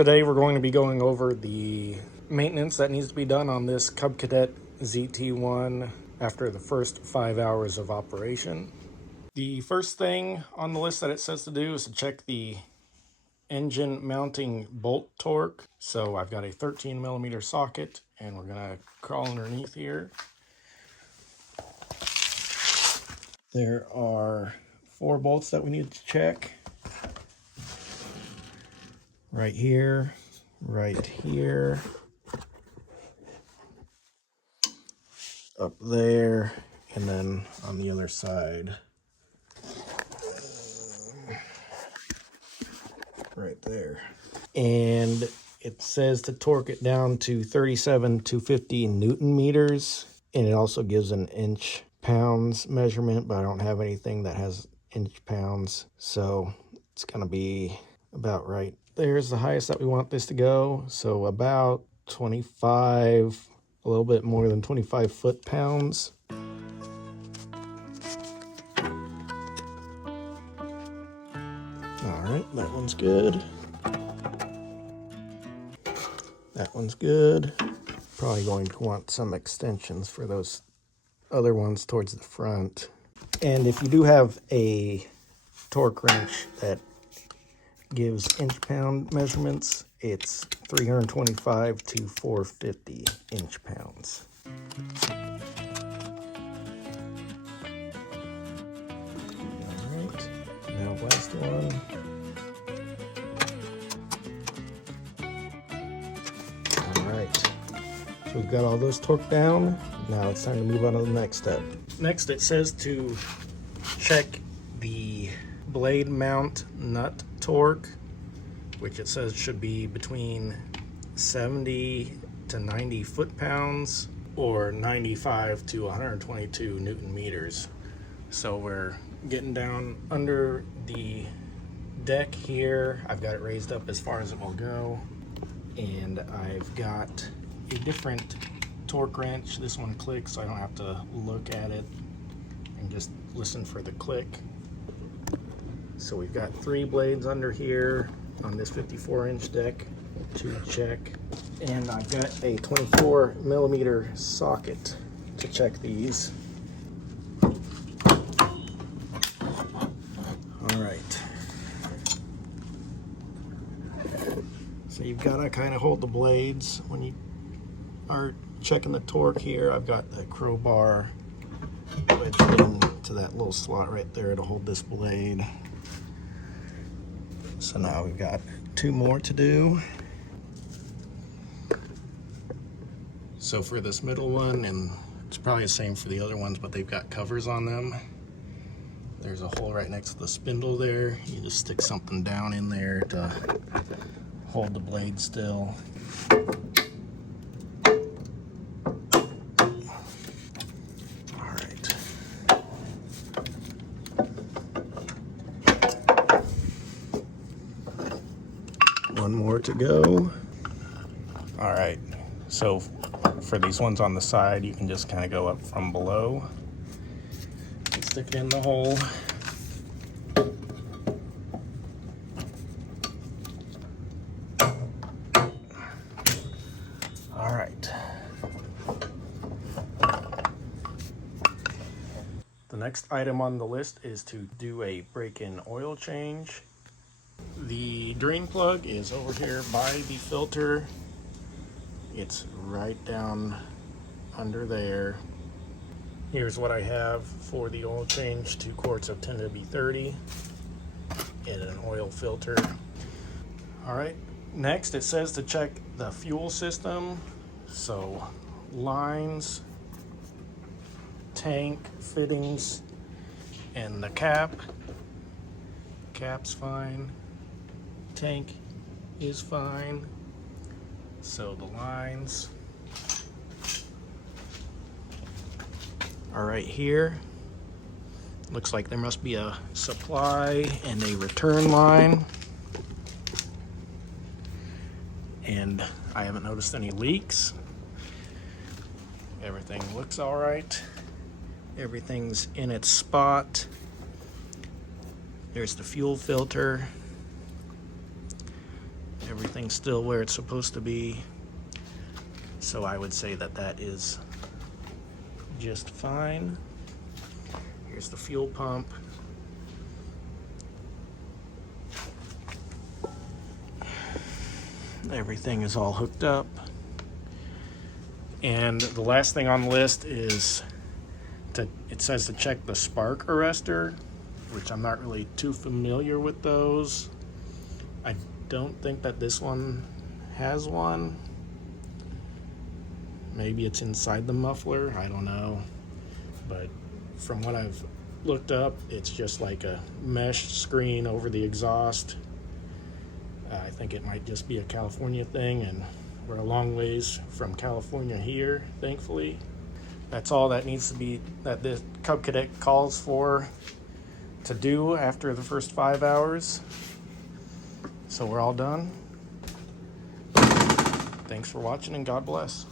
Today we're going to be going over the maintenance that needs to be done on this Cub Cadet ZT1 after the first 5 hours of operation. The first thing on the list that it says to do is to check the engine mounting bolt torque. So I've got a 13mm socket and we're going to crawl underneath here. There are 4 bolts that we need to check. Right here, up there, and then on the other side, right there. And it says to torque it down to 37,250 Newton meters, and it also gives an inch pounds measurement, but I don't have anything that has inch pounds, so it's gonna be about right. There's the highest that we want this to go, so about 25, a little bit more than 25 foot-pounds. All right, that one's good. That one's good. Probably going to want some extensions for those other ones towards the front. And if you do have a torque wrench that gives inch-pound measurements, it's 325 to 450 inch-pounds. Alright, now last one. Alright, so we've got all those torqued down. Now it's time to move on to the next step. Next it says to check the blade mount nut torque, which it says should be between 70 to 90 foot-pounds or 95 to 122 Newton meters. So we're getting down under the deck here. I've got it raised up as far as it will go, and I've got a different torque wrench. This one clicks, so I don't have to look at it and just listen for the click. So we've got 3 blades under here on this 54-inch deck to check, and I've got a 24mm socket to check these. All right. So you've got to kind of hold the blades when you are checking the torque here. I've got the crowbar wedged into that little slot right there to hold this blade. So now we've got 2 more to do. So for this middle one, and it's probably the same for the other ones, but they've got covers on them. There's a hole right next to the spindle there. You just stick something down in there to hold the blade still. One more to go. All right, so for these ones on the side, you can just kind of go up from below and stick it in the hole. All right. The next item on the list is to do a break-in oil change. The drain plug is over here by the filter. It's right down under there. Here's what I have for the oil change: 2 quarts of 10W30 and an oil filter. All right, next it says to check the fuel system. So lines, tank fittings, and the cap. Cap's fine. Tank is fine. So the lines are right here. Looks like there must be a supply and a return line. And I haven't noticed any leaks. Everything looks all right. Everything's in its spot. There's the fuel filter. Everything's still where it's supposed to be. So I would say that that is just fine. Here's the fuel pump. Everything is all hooked up. And the last thing on the list is it says to check the spark arrestor, which I'm not really too familiar with those. I don't think that this one has one. Maybe it's inside the muffler, I don't know. But from what I've looked up, it's just like a mesh screen over the exhaust. I think it might just be a California thing, and we're a long ways from California here, thankfully. That's all that needs to be, that the Cub Cadet calls for to do after the first 5 hours. So we're all done. Thanks for watching, and God bless.